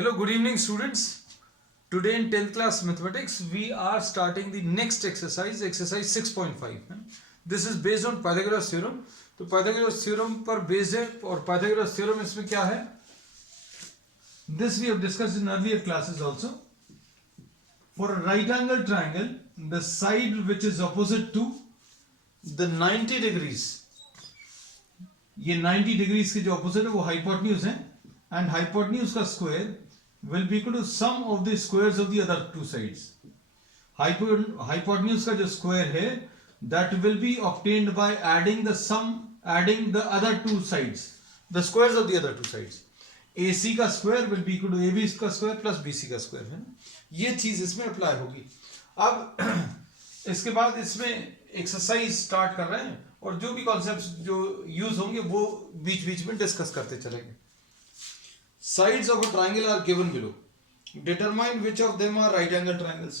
Hello, good evening students. Today in 10th class mathematics we are starting the next exercise, exercise 6.5. This is based on Pythagoras theorem. तो Pythagoras theorem पर based है और Pythagoras theorem इसमें क्या है? This we have discussed in earlier classes also. For a right angle triangle, the side which is opposite to the 90 degrees, ये 90 degrees के जो opposite है वो hypotenuse है, and hypotenuse का square will be equal to sum of the squares of the other two sides. Hypotenuse का जो square है that will be obtained by adding the other two sides, the squares of the other two sides. AC का square will be equal to AB का square plus BC का square है ना, ये चीज इसमें अप्लाई होगी. अब इसके बाद इसमें एक्सरसाइज स्टार्ट कर रहे हैं और जो भी कॉन्सेप्ट्स जो यूज होंगे वो बीच बीच में डिस्कस करते चलेंगे. Sides of a triangle are given below. Determine which of them are right angle triangles.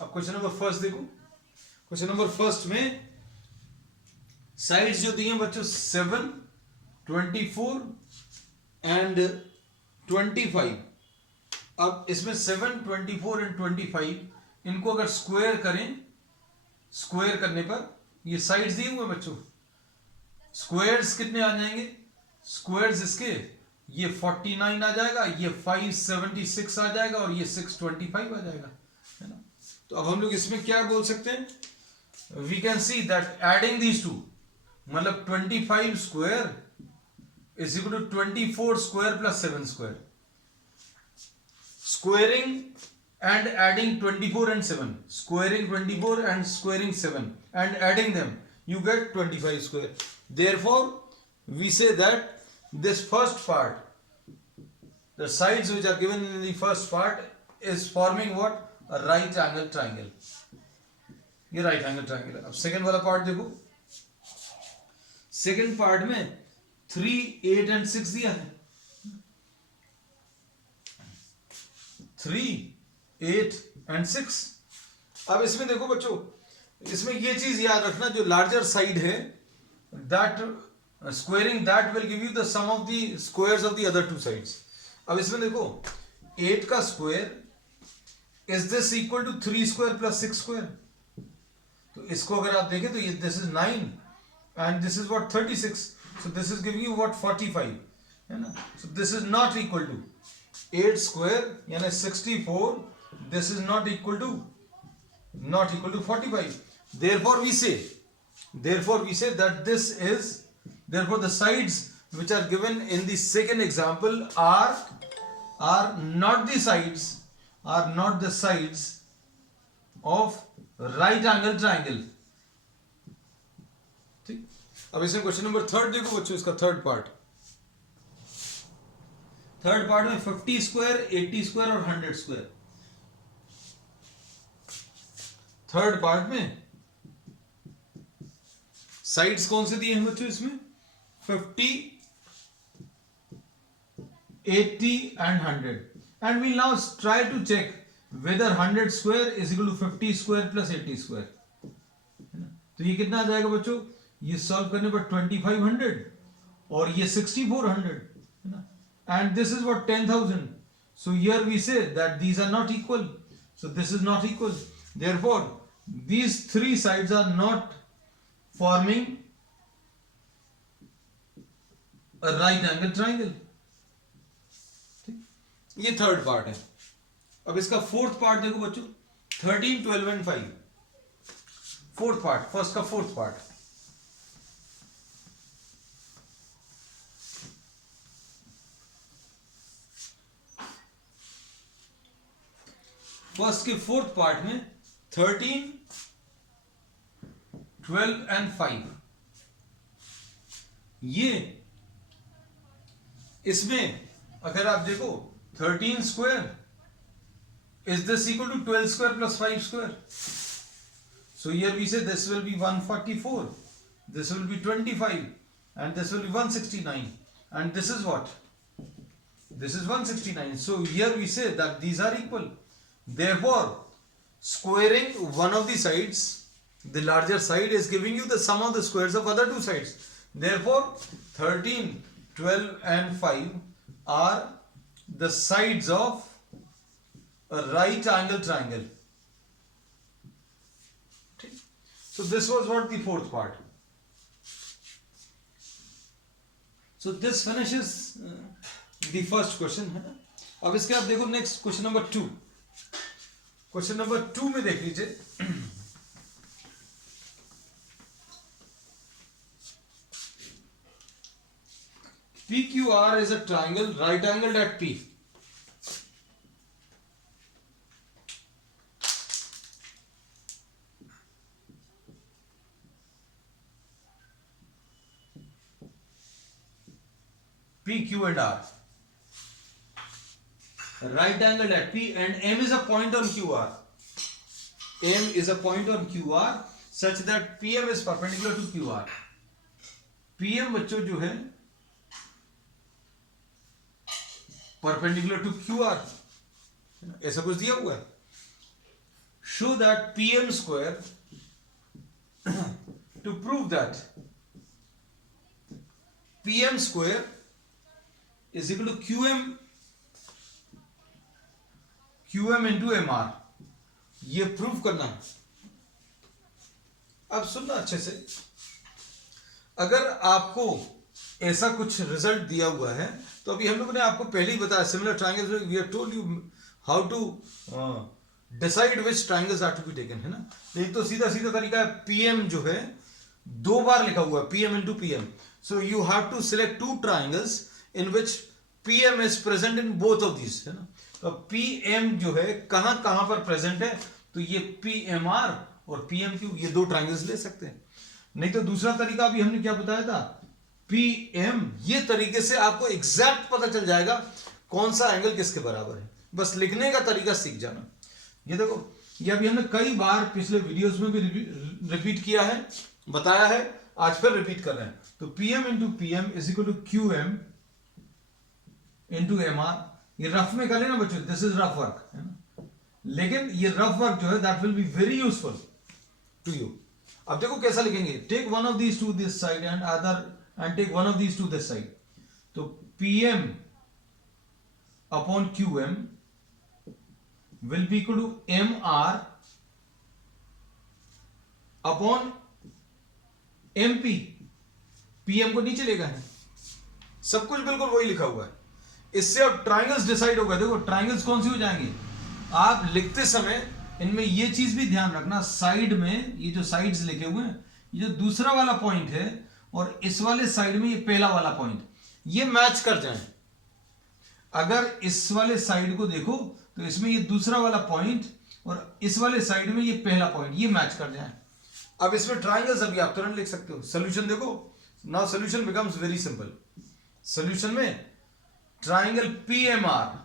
अब क्वेश्चन नंबर फर्स्ट देखो. क्वेश्चन नंबर फर्स्ट में साइड्स जो दिए हैं बच्चों 7, 24 एंड 25. अब इसमें 7, 24 एंड 25 इनको अगर स्क्वायर करें, स्क्वायर करने पर ये साइड्स दिए हुए बच्चों, स्क्वायर्स कितने आ जाएंगे? स्क्वायर्स इसके ये 49 आ जाएगा, ये 576 आ जाएगा और ये 625 आ जाएगा, है ना. तो अब हम लोग इसमें क्या बोल सकते हैं? We can see that adding these two, मतलब 25 square is equal to 24 square plus 7 square. Squaring and adding 24 and 7, squaring 24 and squaring 7 and adding them, you get 25 square. Therefore we say that this first part, the sides which are given in the first part is forming what? A right angle triangle. ये right angle triangle है. अब second वाला part देखो. second part में 3, 8 and 6 दिया है. 3, 8 and 6. अब इसमें देखो बच्चों, इसमें ये चीज याद रखना, जो लार्जर साइड है that squaring that will give you the sum of the squares of the other two sides. अब इसमें देखो 8 का square, is this equal to 3 square plus 6 square? तो इसको अगर आप देखें तो ये this is 9 and this is what 36, so this is giving you what 45, है ना. So this is not equal to 8 square यानी 64. This is not equal to 45. Therefore we say that this is, therefore the sides which are given in the second example are not the sides of right angle triangle. ठीक. अब इसमें question number third देखो बच्चों, इसका third part में 50 square, 80 square और 100 square. Third part में sides कौन से दिए हैं बच्चों? इसमें 50, 80 and 100. And we'll now try to check whether 100 square is equal to 50 square plus 80 square. तो ये कितना आ जाएगा बच्चों? ये सॉल्व करने पर 2500 और ये 6400, है ना. And this is what 10,000. So here we say that these are not equal. So this is not equal. Therefore these three sides are not forming a right angle triangle. ये थर्ड पार्ट है. अब इसका fourth part देखो बच्चों, 13, 12 and 5. Fourth part, first का fourth part. First के fourth part में 13, 12 and 5. ये इसमें अगर आप देखो 13 square is this equal to 12 square plus 5 square. So here we say this will be 144, this will be 25 and this will be 169 and this is what? This is 169. So here we say that these are equal. Therefore squaring one of the sides, the larger side, is giving you the sum of the squares of other two sides. Therefore 13, 12 and 5 are the sides of a right angle triangle. So this was what the fourth part. So this finishes the first question है ना. अब इसके आप देखो next question number 2. Question number 2 में देख लीजिए. PQR is a triangle right angled at P. P, Q and R. Right angled at P and M is a point on QR. M is a point on QR such that PM is perpendicular to QR. PM बच्चों जो है perpendicular to QR. ऐसा कुछ दिया हुआ है. Show that PM square to prove that PM square is equal to QM into MR. ये prove करना है. अब सुनना अच्छे से. अगर आपको ऐसा कुछ रिजल्ट दिया हुआ है तो अभी हम लोगों ने आपको पहले ही बताया similar triangles we have told you how to decide which triangles are to be taken है ना. एक तो सीधा सीधा तरीका है. पीएम जो है 2 बार लिखा हुआ है PM into PM. So you have to select 2 triangles in which PM is present in both of these है ना. तो पीएम जो है कहां कहां पर प्रेजेंट है तो ये पीएमआर और पीएमक्यू ये 2 ट्रायंगल्स ले सकते हैं. नहीं तो दूसरा तरीका अभी हमने क्या बताया था पीएम. ये तरीके से आपको एग्जैक्ट पता चल जाएगा कौन सा एंगल किसके बराबर है. बस लिखने का तरीका सीख जाना. ये देखो ये अभी हमने कई बार पिछले वीडियोस में भी रिपीट किया है बताया है. आज फिर रिपीट कर रहे हैं. तो PM into PM is equal to QM into MR. ये रफ में कर लेना बच्चों. दिस इज रफ वर्क है ना. लेकिन ये रफ वर्क जो है that will be very useful to you. अब देखो कैसा लिखेंगे. Take one of these to this side and other and take one of these to this side. तो PM upon QM will be equal to MR upon MP. PM को नीचे लेगा है. सब कुछ बिल्कुल वही लिखा हुआ है. इससे अब ट्रायंगल्स डिसाइड होगा. देखो ट्रायंगल्स कौन सी हो जाएंगे. आप लिखते समय इनमें ये चीज भी ध्यान रखना साइड में ये जो साइड्स लिखे हुए हैं ये जो दूसरा वाला पॉइंट है और इस वाले साइड में ये पहला वाला पॉइंट ये मैच कर जाए. अगर इस वाले साइड को देखो तो इसमें ये दूसरा वाला पॉइंट और इस वाले साइड में ये पहला पॉइंट ये मैच कर जाए. अब इसमें ट्रायंगल्स अभी आप तुरंत लिख सकते हो. सोल्यूशन देखो. Now solution becomes very simple. Solution में ट्रायंगल पीएमआर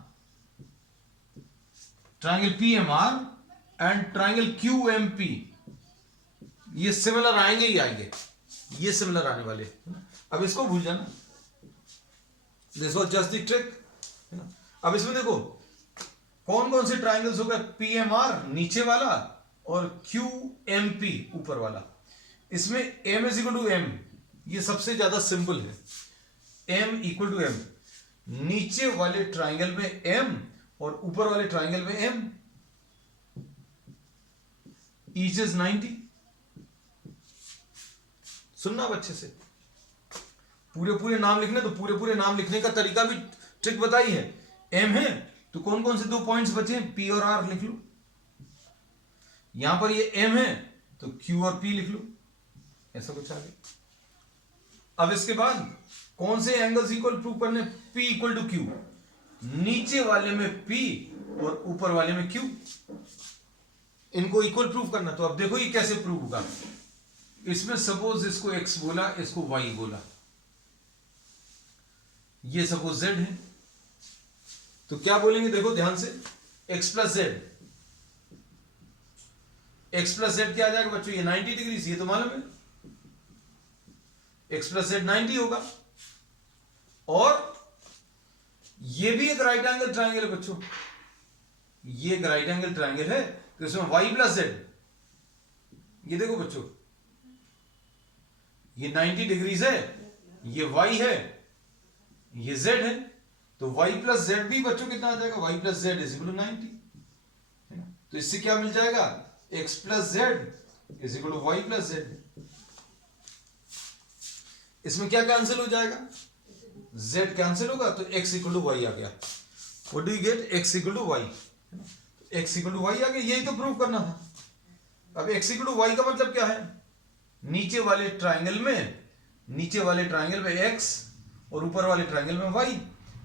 एंड ट्रायंगल क्यूएमपी ये सिमिलर आएंगे ही आएंगे. ये सिमिलर आने वाले. अब इसको भूल जाना. This was just the trick. अब इसमें देखो कौन कौन से ट्रायंगल्स होगा. पीएमआर नीचे वाला और क्यूएमपी ऊपर वाला. इसमें M is equal to M ये सबसे ज्यादा सिंपल है. M equal to M. नीचे वाले ट्रायंगल में एम और ऊपर वाले ट्रायंगल में एम. Each is 90. सुनना अब अच्छे से. पूरे पूरे नाम लिखने तो पूरे पूरे नाम लिखने का तरीका भी ट्रिक बताई है. एम है तो कौन कौन से 2 पॉइंट्स बचे हैं पी और आर लिख लो. यहां पर ये एम है तो क्यू और पी लिख लो. ऐसा कुछ आगे. अब इसके बाद कौन से एंगल्स इक्वल प्रूव करने. P equal to Q. नीचे वाले में P और ऊपर वाले में Q. इनको इक्वल प्रूव करना. तो अब देखो ये कैसे प्रूव होगा. इसमें सपोज इसको x बोला इसको y बोला. ये सपोज z है तो क्या बोलेंगे देखो ध्यान से. x plus Z. x plus Z क्या आ जाएगा बच्चों. ये 90 डिग्री ये तो मालूम है. x प्लस जेड 90 होगा. और ये भी एक राइट एंगल ट्रायंगल है बच्चों. ये एक राइट एंगल ट्रायंगल है तो इसमें y प्लस जेड. ये देखो बच्चों ये 90 डिग्रीज है. ये y है ये z है. तो y प्लस जेड भी बच्चों कितना आ जाएगा, y plus Z is equal to 90, है ना। तो इससे क्या मिल जाएगा, x plus Z is equal to y plus Z. इसमें क्या कैंसिल हो जाएगा, z कैंसिल होगा तो x इक्वल टू y आ गया। What do you get, x equal to y, x equal to y आ गया। यही तो प्रूव करना था। अब x इक्वल टू y का मतलब क्या है, नीचे वाले ट्राइंगल में x और ऊपर वाले ट्राइंगल में y,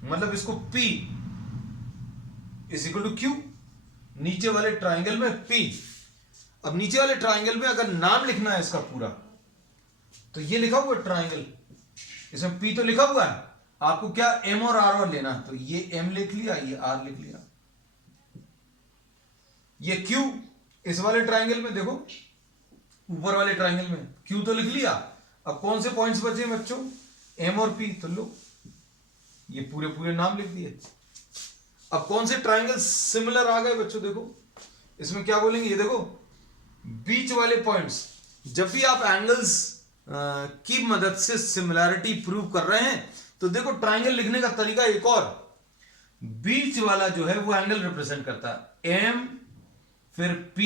मतलब इसको P is equal to Q, नीचे वाले ट्राइंगल में P। अब नीचे वाले ट्राइंगल में अगर नाम लिखना है इसका पूरा, तो ये लिखा हुआ ट्राइंगल, इसमें P तो लिखा हुआ है, आपको क्या M और R और लेना, तो ये M लिख लिया, ये R लिख लिया, ये Q इस वाले ट्राइंगल में देखो, ऊपर वाले ट्राइंगल में Q तो लिख लिया। अब कौन से पॉइंट्स बचे बच्चों, M और P, तो लो ये पूरे पूरे नाम लिख दिए। अब कौन से ट्राइंगल सिमिलर आ गए बच्चों, देखो इसमें क्या बोलेंगे, ये देखो बीच वाले पॉइंट्स, जब भी आप एंगल्स की मदद से सिमिलैरिटी प्रूव कर रहे हैं, तो देखो ट्राइंगल लिखने का तरीका एक और, बीच वाला जो है वो एंगल रिप्रेजेंट करता है, M फिर P,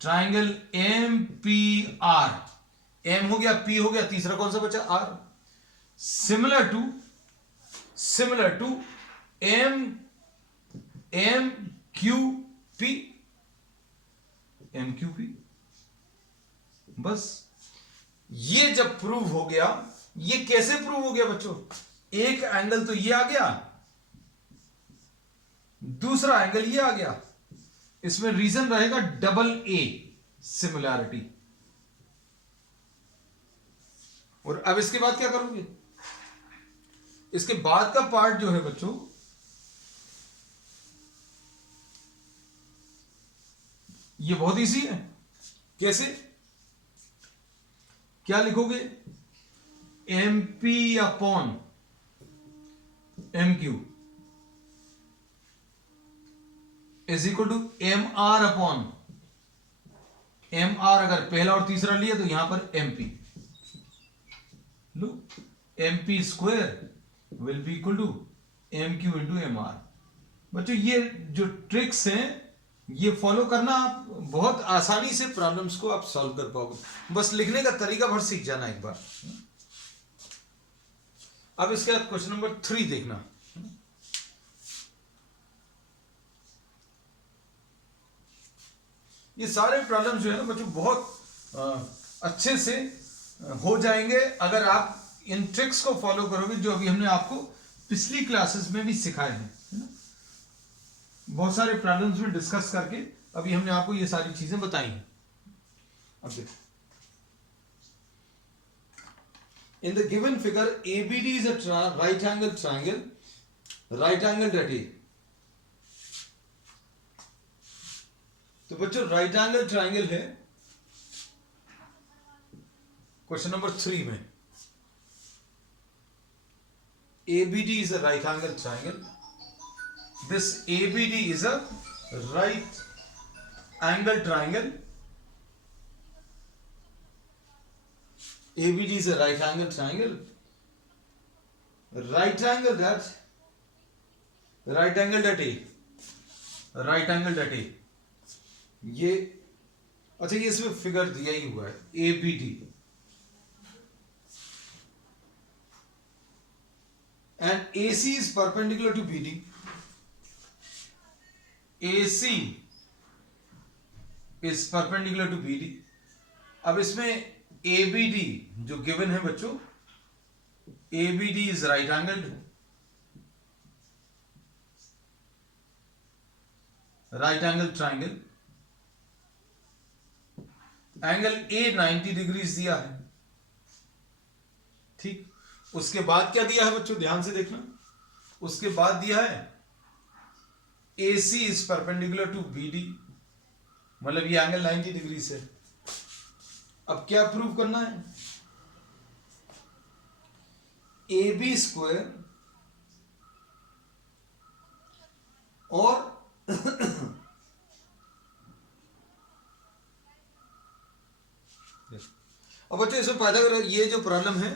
ट्राइंगल MPR, M हो गया, P हो गया, तीसरा कौन सा बचा, R, सिमिलर टू MQP, बस। ये जब प्रूव हो गया, ये कैसे प्रूव हो गया बच्चों, एक एंगल तो ये आ गया, दूसरा एंगल ये आ गया, इसमें रीजन रहेगा डबल A सिमिलैरिटी। और अब इसके बाद क्या करोगे, इसके बाद का पार्ट जो है बच्चों, ये बहुत इजी है। कैसे, क्या लिखोगे, MP upon MQ is equal to MR upon MR, अगर पहला और तीसरा लिया तो यहां पर MP, लो MP square will be equal to MQ into MR। बच्चों ये जो ट्रिक्स हैं ये फॉलो करना, आप बहुत आसानी से प्रॉब्लम्स को आप सॉल्व कर पाओगे, बस लिखने का तरीका भर सीख जाना एक बार। अब इसके बाद क्वेश्चन नंबर 3 देखना। ये सारे प्रॉब्लम्स जो है ना बच्चों बहुत अच्छे से हो जाएंगे अगर आप इन ट्रिक्स को फॉलो करोगे, जो अभी हमने आपको पिछली क्लासेस में भी सिखाए हैं, है ना। बहुत सारे प्रॉब्लम्स में डिस्कस करके अभी हमने आपको ये सारी चीजें बताई हैं। अब देखो, in the given figure ABD is a right angle triangle, right angle at A। तो बच्चों राइट एंगल ट्राइंगल है क्वेश्चन नंबर 3 में, ABD is a right angle triangle. This ABD is a right angle triangle. ABD is a right angle triangle. Right angle at A. Right angle at A. ये अच्छा, ये इसमें figure दिया ही हुआ है ABD, and AC is perpendicular to BD. AC is perpendicular to BD. अब इसमें ABD जो गिवन है बच्चों, ABD is right angled, right angle triangle, angle A 90 degrees दिया है, ठीक। उसके बाद क्या दिया है बच्चों, ध्यान से देखना, उसके बाद दिया है AC is perpendicular to BD, मतलब ये एंगल 90 डिग्री से। अब क्या प्रूव करना है, AB स्क्वायर और अब बच्चों इसमें पैदा कर, ये जो प्रॉब्लम है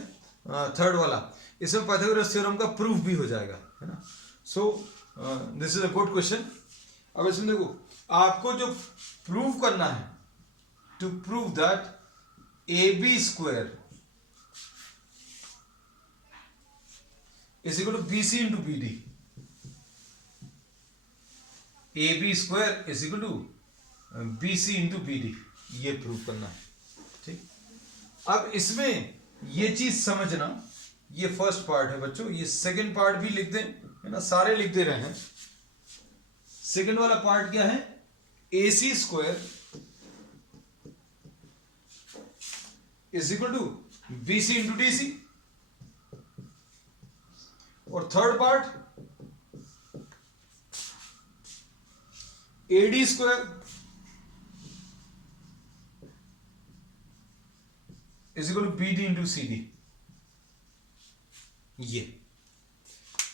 थर्ड वाला, इसमें पाइथागोरस थ्योरम का प्रूफ भी हो जाएगा, है ना। So this is a good question. अब इसमें देखो, आपको जो प्रूव करना है, to prove that A B square is equal to B C into B D, A B square is equal to B C into B D, ये prove करना है, ठीक। अब इसमें ये चीज समझना, ये फर्स्ट पार्ट है बच्चों, ये सेकंड पार्ट भी लिख दें, है ना, सारे लिख दे रहे हैं। सेकंड वाला पार्ट क्या है, A C square is equal to B C into D C, और third part A D square is equal to B D into C D. ये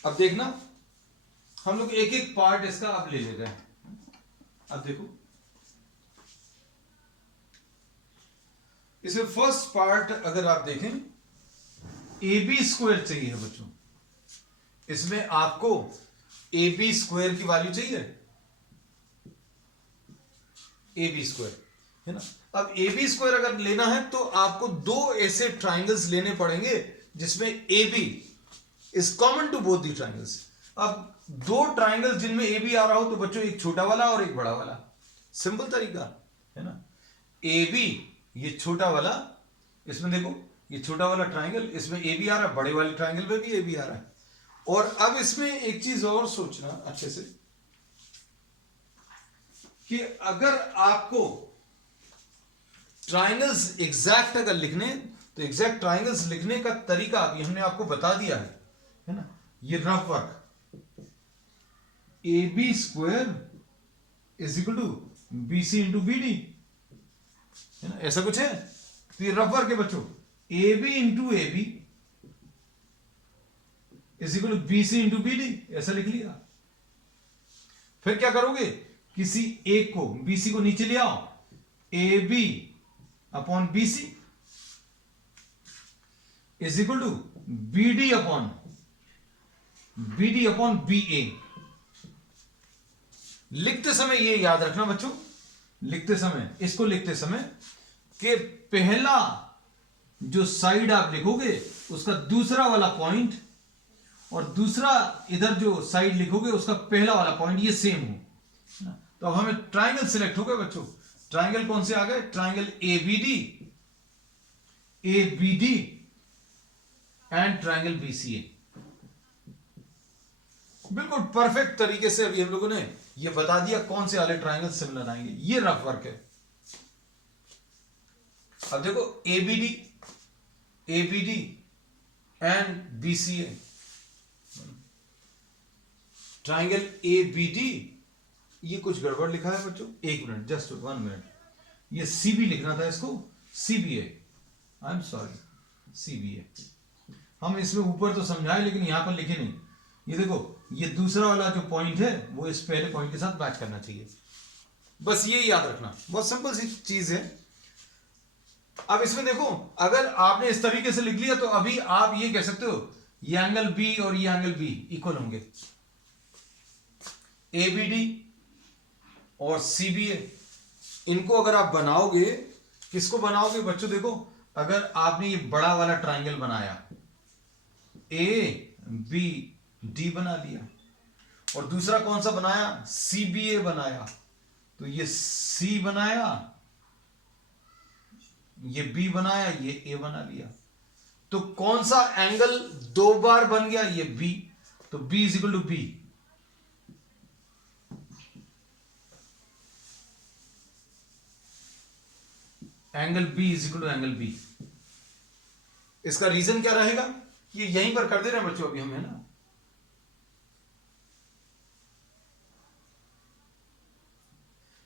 अब देखना, हम लोग एक एक पार्ट इसका अब ले रहे हैं। अब देखो, इसमें फर्स्ट पार्ट अगर आप देखें, ए बी स्क्वायर चाहिए बच्चों, इसमें आपको ए बी स्क्वायर की वैल्यू चाहिए, ए बी स्क्वायर, है ना। अब ए बी स्क्वायर अगर लेना है तो आपको दो ऐसे ट्राइंगल्स लेने पड़ेंगे जिसमें A B is common to both the triangles. अब दो ट्राइंगल्स जिनमें ए बी आ रहा हो तो बच्चों एक छोटा वाला और एक बड़ा वाला, सिंपल तरीका है ना। ए बी ये छोटा वाला, इसमें देखो ये छोटा वाला ट्राइंगल, इसमें ए बी आ रहा है, बड़े वाले ट्राइंगल में भी ए बी आ रहा है। और अब इसमें एक चीज और सोचना अच्छे से, कि अगर आपको ट्राइंगल्स एग्जैक्ट अगर लिखने, तो एग्जैक्ट ट्राइंगल्स लिखने का तरीका अभी हमने आपको बता दिया है ना। ये rough work, A B square is equal to B C into B D, है ना, ऐसा कुछ है। तो ये रफ वर्क है बच्चों, A B into A B is equal to B C into B D, ऐसा लिख लिया। फिर क्या करोगे, किसी एक को, बी सी को नीचे ले आओ, A B upon B C is equal to B D upon B A. लिखते समय ये याद रखना बच्चों, लिखते समय, इसको लिखते समय, कि पहला जो साइड आप लिखोगे उसका दूसरा वाला पॉइंट, और दूसरा इधर जो साइड लिखोगे उसका पहला वाला पॉइंट ये सेम हो। तो अब हमें ट्राइंगल सिलेक्ट हो गए बच्चों। ट्राइंगल कौन से आ गए, triangle A B D and triangle B C A. बिल्कुल परफेक्ट तरीके से अभी हम लोगों ने ये बता दिया कौन से वाले ट्राइंगल सिमिलर आएंगे। ये रफ वर्क है। अब देखो A B D and B C A, triangle A B D, ये कुछ गड़बड़ लिखा है बच्चों, एक मिनट, जस्ट 1 मिनट, ये सी बी लिखना था, इसको C B A, I am sorry, C B A. हम इसमें ऊपर तो समझाए लेकिन यहां पर लिखे नहीं। ये देखो, ये दूसरा वाला जो पॉइंट है वो इस पहले पॉइंट के साथ मैच करना चाहिए, बस ये याद रखना, बहुत सिंपल सी चीज है। अब इसमें देखो, अगर आपने इस तरीके से लिख लिया तो अभी आप ये कह सकते हो ये एंगल बी और ये एंगल बी इक्वल होंगे, ए बी डी और सी बी ए। इनको अगर आप बनाओगे, किसको बनाओगे बच्चों, देखो अगर आपने ये बड़ा वाला ट्राइंगल बनाया, ए बी डी बना लिया, और दूसरा कौन सा बनाया, सी बी ए बनाया, तो ये सी बनाया, ये बी बनाया, ये ए बना लिया, तो कौन सा एंगल 2 बार बन गया, ये बी, तो B is equal to B. Angle B is equal to angle B. इसका रीजन क्या रहेगा, ये यहीं पर कर दे रहे हैं बच्चों अभी हम, है ना।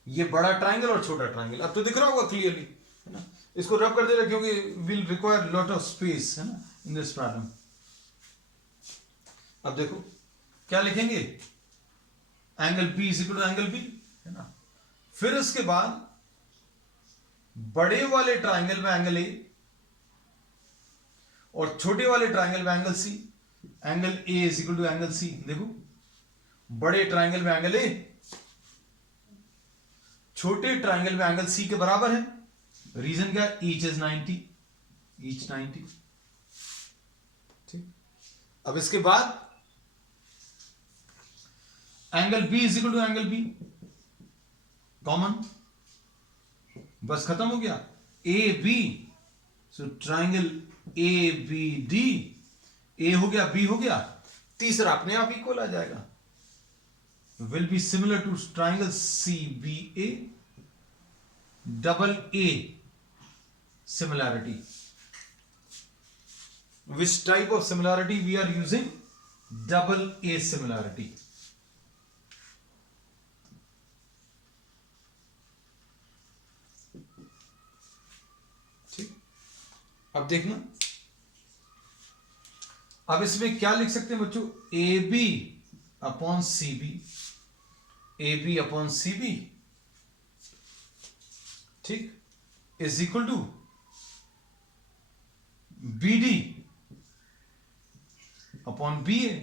ये बड़ा ट्राइंगल और छोटा ट्राइंगल, अब तो दिख रहा होगा क्लियरली, है ना। इसको रब कर दे रहे क्योंकि will require lot of space, है ना, इन दिस प्रॉब्लम। अब देखो क्या लिखेंगे, angle B is equal to angle B, है ना। फिर उसके बाद बड़े वाले ट्राइंगल में एंगल ए और छोटे वाले ट्राइंगल में angle C, angle A is equal to angle C. देखो बड़े ट्राइंगल में एंगल ए छोटे ट्राइंगल में एंगल सी के बराबर है। रीजन क्या है? Each is 90, each 90। ठीक, अब इसके बाद angle B is equal to angle B, common, बस खत्म हो गया। A B, so triangle A B D, ए हो गया बी हो गया, तीसरा अपने आप इक्वल आ जाएगा, will be similar to triangle C B A, double A similarity. Which type of similarity we are using? Double A similarity. ठीक, अब देखना, अब इसमें क्या लिख सकते हैं बच्चों? A B upon C B, A B upon C B, ठीक, is equal to B D upon B A.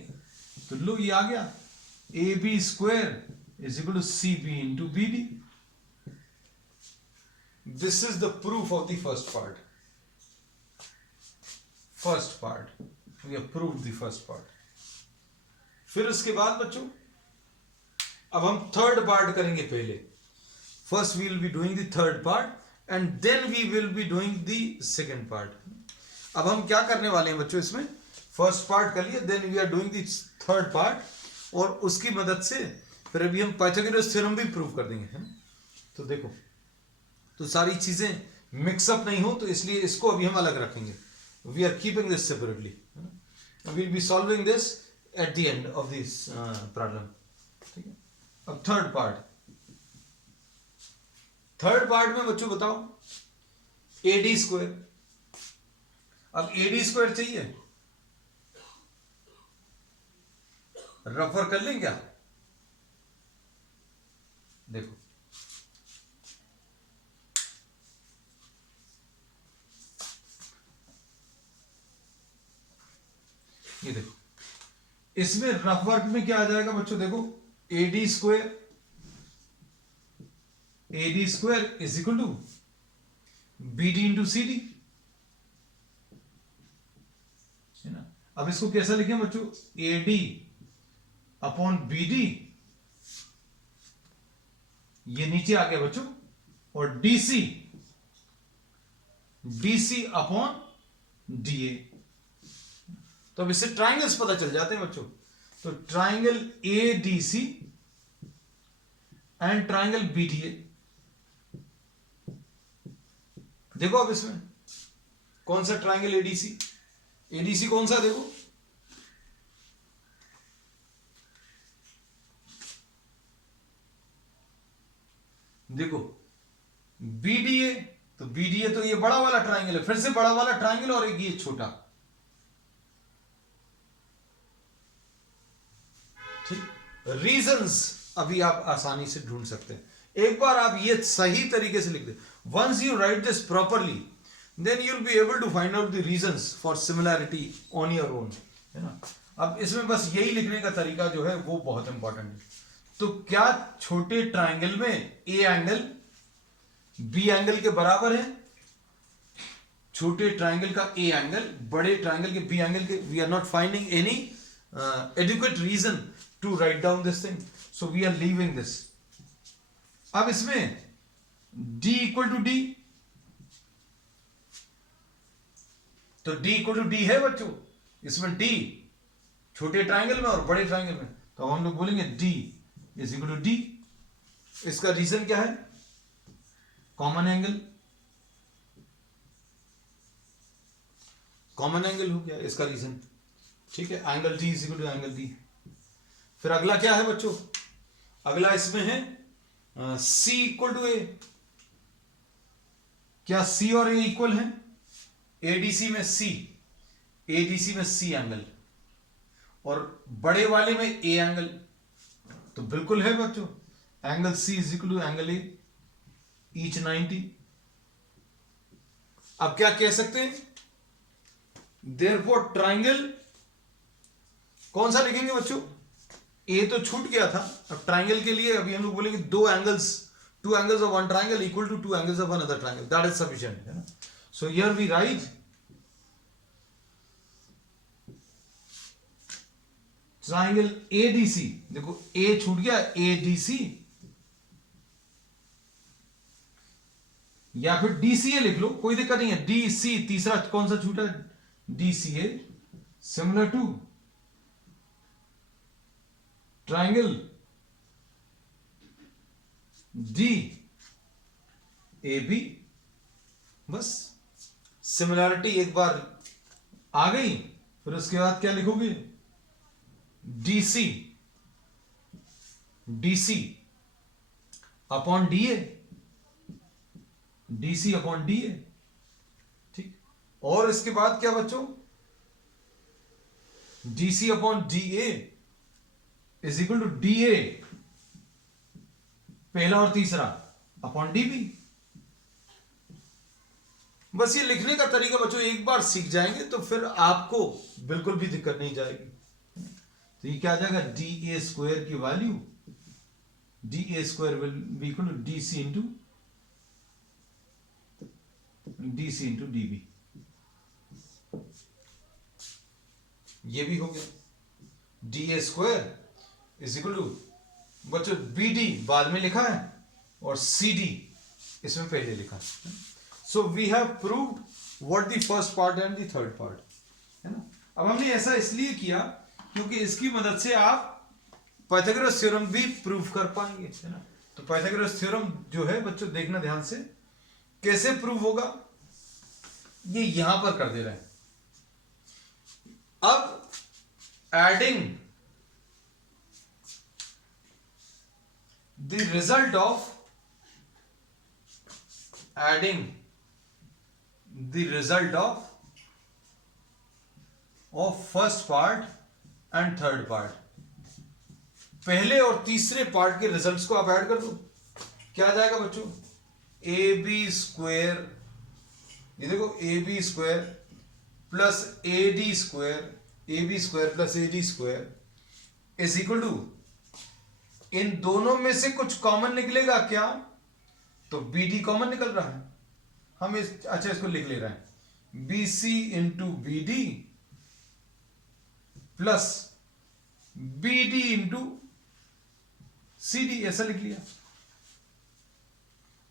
तो लो ये आ गया, A B square is equal to C B into B D. This is the proof of the first part. First part we have proved the first part. फिर उसके बाद बच्चों अब हम थर्ड पार्ट करेंगे। पहले first we will be doing the third part and then we will be doing the second part. अब हम क्या करने वाले हैं बच्चों? इसमें फर्स्ट पार्ट कर लिए, then we are doing the third part, और उसकी मदद से फिर अभी हम पाइथागोरस थ्योरम भी प्रूव कर देंगे, है ना? तो देखो, तो सारी चीजें मिक्सअप नहीं हो, तो इसलिए इसको अभी हम अलग रखेंगे। We are keeping this separately, we will be solving this at the end of this problem. ठीक है, अब थर्ड पार्ट। थर्ड पार्ट में बच्चों बताओ, ए डी स्क्वायर। अब ए डी स्क्वायर चाहिए, रफर कर लें क्या? देखो ये देखो, इसमें रफ वर्क में क्या आ जाएगा बच्चों? देखो A D square, A D square is equal to B D into C D, है ना? अब इसको कैसा लिखें बच्चों? A D upon B D, ये नीचे आ गया बच्चों, और DC, DC upon D A. तो अब इससे ट्राइंगल्स पता चल जाते हैं बच्चों। तो triangle A D C and triangle B D A. देखो अब इसमें कौन सा ट्राइंगल एडीसी, एडीसी कौन सा? देखो देखो बीडीए, तो बीडीए तो ये बड़ा वाला ट्राइंगल है, फिर से बड़ा वाला ट्राइंगल, और एक ये छोटा। ठीक, रीजंस अभी आप आसानी से ढूंढ सकते हैं। एक बार आप ये सही तरीके से लिख दे, once you write this properly, then you will be able to find out the reasons for similarity on your own, है ना? अब इसमें बस यही लिखने का तरीका जो है वो बहुत इंपॉर्टेंट है। तो क्या छोटे ट्राइंगल में ए एंगल बी एंगल के बराबर है? छोटे ट्राइंगल का ए एंगल बड़े ट्राइंगल के बी एंगल के, we are not finding any adequate reason to write down this thing, so we are leaving this. अब इसमें d इक्वल टू डी, तो d इक्वल टू डी है बच्चों इसमें। d छोटे ट्राइंगल में और बड़े ट्राइंगल में, तो हम लोग बोलेंगे d is equal to D. इसका रीजन क्या है? कॉमन एंगल, कॉमन एंगल हो गया इसका रीजन। ठीक है, angle d is equal to angle d। फिर अगला क्या है बच्चों? अगला इसमें है c इक्वल टू ए। क्या c और a इक्वल है? एडीसी में c, एडीसी में c एंगल, और बड़े वाले में a एंगल, तो बिल्कुल है बच्चों। Angle c is equal to angle a, each 90। अब क्या कह सकते हैं? देयरफॉर ट्राइंगल कौन सा लिखेंगे बच्चों? ए तो छूट गया था, अब ट्राइंगल के लिए अभी हम लोग बोलेंगे two angles of one triangle equal to two angles of another triangle, that is sufficient, है ना. So here we write triangle ADC. देखो ए छूट गया, एडीसी या फिर डीसीए लिख लो, कोई दिक्कत नहीं है. डीसी तीसरा कौन सा छूटा? DCA similar to triangle D A B. बस सिमिलैरिटी एक बार आ गई, फिर उसके बाद क्या लिखोगे? DC DC upon DA, DC upon DA. ठीक. और इसके बाद क्या बच्चों? DC upon DA is equal to DA पहला और तीसरा अपॉन डीबी. बस ये लिखने का तरीका बच्चों एक बार सीख जाएंगे तो फिर आपको बिल्कुल भी दिक्कत नहीं जाएगी. तो ये क्या आ जाएगा? डी ए स्क्वायर की value, D A square will be equal to DC into DB. ये भी हो गया. D A square is equal to बच्चों बी डी बाद में लिखा है और सी डी इसमें पहले लिखा है. So we have proved what the first part and the third part, है ना. अब हमने ऐसा इसलिए किया क्योंकि इसकी मदद से आप पाइथागोरस थ्योरम भी प्रूव कर पाएंगे, है ना. तो पाइथागोरस थ्योरम जो है बच्चों देखना ध्यान से, कैसे प्रूव होगा ये यहां पर कर दे रहे हैं. अब adding the result of first part and third part, पहले और तीसरे पार्ट के रिजल्ट्स को आप ऐड कर दो. क्या आ जाएगा बच्चों? ए बी स्क्वायर, ये देखो A B square plus A D square, A B square plus A D square is equal to, इन दोनों में से कुछ कॉमन निकलेगा क्या? तो बी डी कॉमन निकल रहा है. हम इसको लिख ले रहे हैं B C into B D plus B D into C D, ऐसा लिख लिया.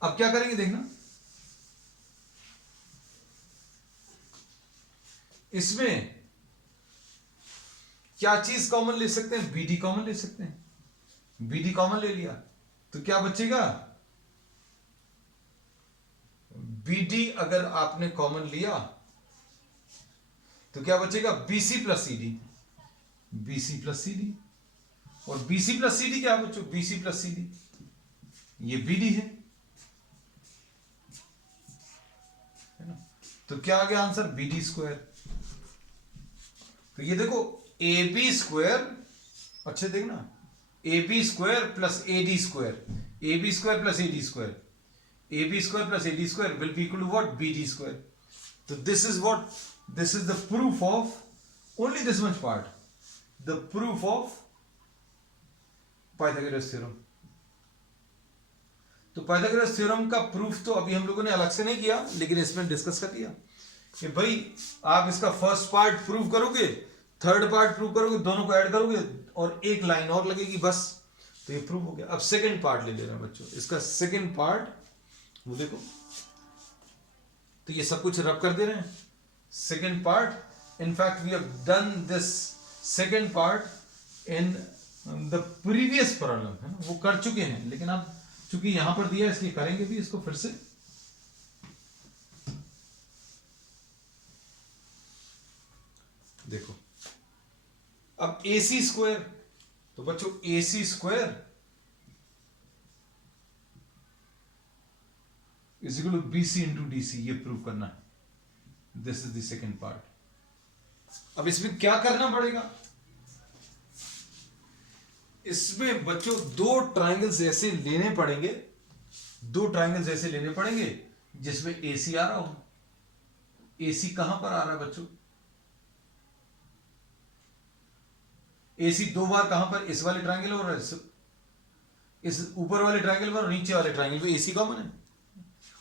अब क्या करेंगे देखना, इसमें क्या चीज कॉमन ले सकते हैं? बी डी कॉमन ले सकते हैं. बी डी कॉमन ले लिया तो क्या बचेगा? बी डी अगर आपने कॉमन लिया तो क्या बचेगा? BC plus C D, BC plus C D. और बीसी प्लस सी डी क्या बच्चों? बीसी प्लस सी डी, ये बी डी है ना. तो क्या आ गया आंसर? B D square. तो ये देखो ए बी स्क्वायर, अच्छे देखना, A B square plus A D square, A B square plus A D square, A B square plus A D square will be equal to what? B D square. तो this is the proof of only this much part, the proof of Pythagoras theorem. तो Pythagoras theorem का proof तो अभी हम लोगों ने अलग से नहीं किया, लेकिन इसमें डिस्कस कर लिया कि भाई आप इसका फर्स्ट पार्ट प्रूव करोगे, थर्ड पार्ट प्रूव करोगे, दोनों को ऐड करोगे और एक लाइन और लगेगी बस, तो ये प्रूव हो गया. अब सेकंड पार्ट ले लेना बच्चों, इसका सेकंड पार्ट वो देखो, तो ये सब कुछ रब कर दे रहे हैं. Second part, in fact we have done this second part in the previous problem, है ना, वो कर चुके हैं, लेकिन अब चूंकि यहां पर दिया इसलिए करेंगे भी इसको फिर से. देखो अब ए सी स्क्वायर, तो बच्चों A C square is equal to B C into D C, ये प्रूव करना है. This is the second part. अब इसमें क्या करना पड़ेगा? इसमें बच्चों दो ट्राइंगल्स ऐसे लेने पड़ेंगे, दो ट्राइंगल्स ऐसे लेने पड़ेंगे जिसमें ए सी आ रहा हो. ए सी कहां पर आ रहा है बच्चों? AC दो बार कहां पर, इस वाले ट्रायंगल और इस ऊपर वाले ट्रायंगल पर और नीचे वाले ट्रायंगल पे AC कॉमन है।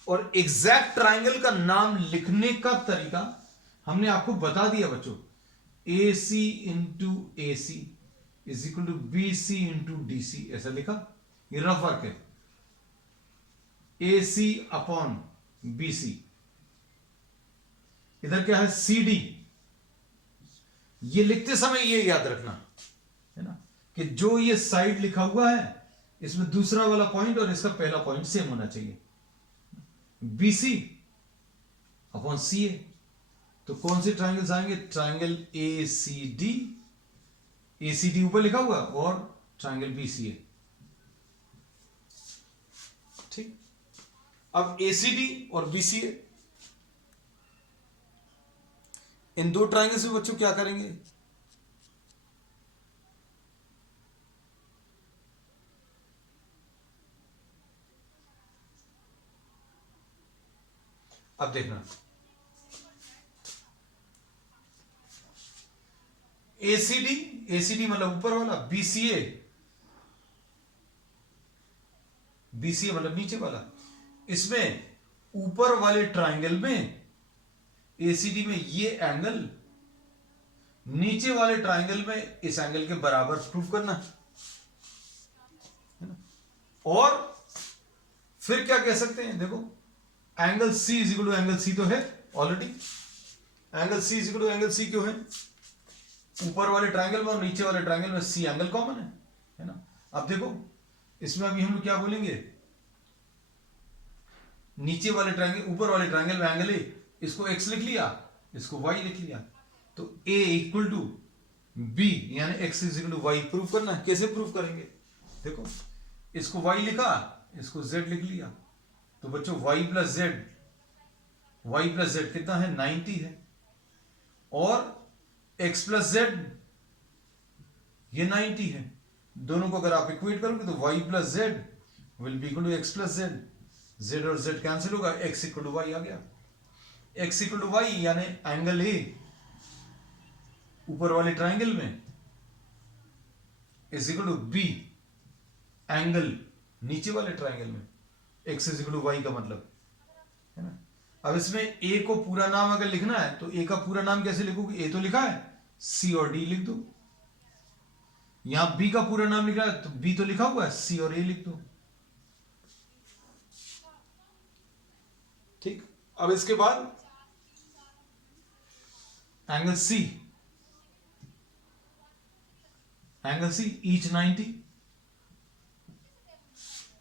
और एग्जैक्ट ट्रायंगल का नाम लिखने का तरीका हमने आपको बता दिया बच्चों, AC into AC is equal to BC into DC, ऐसा लिखा, ये रफ वर्क है। AC अपॉन BC, इधर क्या है CD, ये लिखते समय ये याद रखना है ना कि जो ये साइड लिखा हुआ है इसमें दूसरा वाला पॉइंट और इसका पहला पॉइंट सेम होना चाहिए, BC अपॉन CA। तो कौन से ट्रायंगल्स आएंगे, ट्रायंगल ACD ऊपर लिखा हुआ और ट्रायंगल BCA। ठीक, अब ACD और BCA, इन दो ट्रायंगल्स में बच्चों क्या करेंगे, अब देखना, ACD मतलब ऊपर वाला, BCA मतलब नीचे वाला। इसमें ऊपर वाले ट्रायंगल में ACD में ये एंगल नीचे वाले ट्रायंगल में इस एंगल के बराबर प्रूव करना है ना। और फिर क्या कह सकते हैं, देखो angle C is equal to angle C तो है already, angle C is equal to angle C क्यों है, ऊपर वाले ट्रायंगल में और नीचे वाले ट्रायंगल में C एंगल कॉमन है ना। अब देखो इसमें अभी हम लोग क्या बोलेंगे, नीचे वाले ट्रायंगल ऊपर वाले ट्रायंगल में एंगल A, इसको x लिख लिया, इसको y लिख लिया, तो A इक्वल टू B यानी x is equal to y prove करना है। कैसे प्रूव करेंगे, देखो इसको y लिखा, इसको z लिख लिया, तो बच्चों y प्लस z कितना है, 90 है, और x प्लस z ये 90 है। दोनों को अगर आप इक्वेट करोगे तो y plus z will be equal to x plus z, z और z कैंसिल होगा, x इक्वल टू y आ गया। x इक्वल टू y यानी एंगल A ऊपर वाले ट्रायंगल में is equal to B angle नीचे वाले ट्रायंगल में, x is equal to y का मतलब है ना। अब इसमें A को पूरा नाम अगर लिखना है तो A का पूरा नाम कैसे लिखोगे, A तो लिखा है, C और D लिख दो। यहां B का पूरा नाम लिख रहा है तो B तो लिखा हुआ है, C और A लिख दो। ठीक, अब इसके बाद एंगल C ईच 90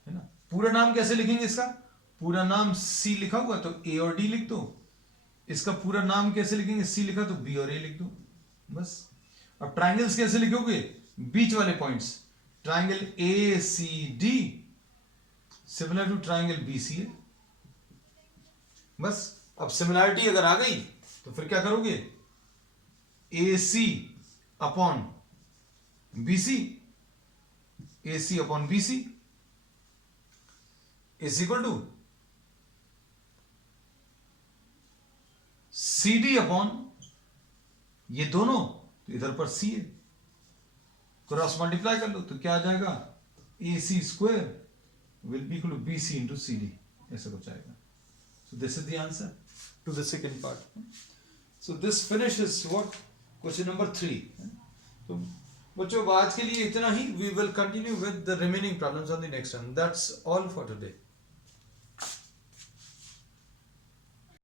है ना। पूरा नाम कैसे लिखेंगे, इसका पूरा नाम C लिखा हुआ तो A और D लिख दो, इसका पूरा नाम कैसे लिखेंगे, C लिखा तो B और A लिख दो, बस। अब ट्रायंगल्स कैसे लिखोगे, बीच वाले points, triangle ACD similar to triangle BCA, बस। अब सिमिलरिटी अगर आ गई तो फिर क्या करोगे, AC upon BC is equal to CD upon ये दोनों, तो इधर पर C है, क्रॉस मल्टीप्लाई कर लो तो क्या आ जाएगा, AC square will be equal to BC into CD, ऐसा कुछ आएगा। So this is the answer to the second part. So this finishes what question number 3. So बच्चों आज के लिए इतना ही, we will continue with the remaining problems on the next one. That's all for today.